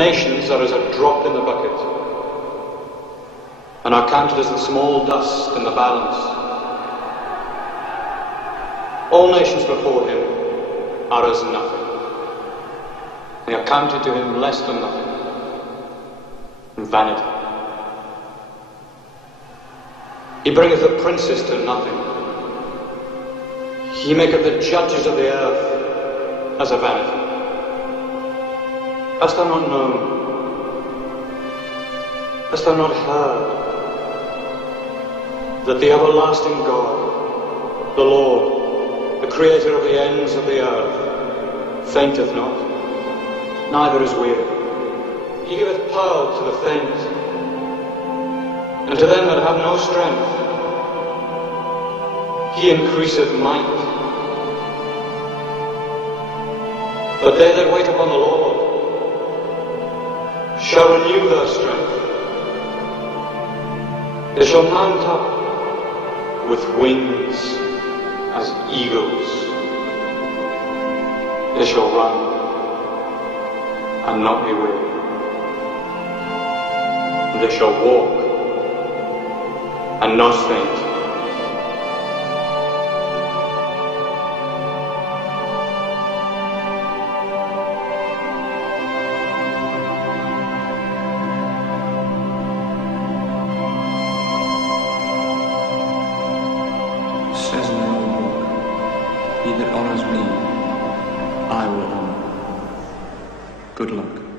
nations are as a drop in the bucket, and are counted as the small dust in the balance. All nations before him are as nothing. They are counted to him less than nothing, and vanity. He bringeth the princes to nothing. He maketh the judges of the earth as a vanity. Hast thou not known? Hast thou not heard that the everlasting God, the Lord, the Creator of the ends of the earth, fainteth not, neither is weary? He giveth power to the faint, and to them that have no strength, he increaseth might. But they that wait upon the Lord shall renew their strength. They shall mount up with wings as eagles. They shall run and not be weary. They shall walk and not faint. Says the Lord, he that honours me, I will honour. Good luck.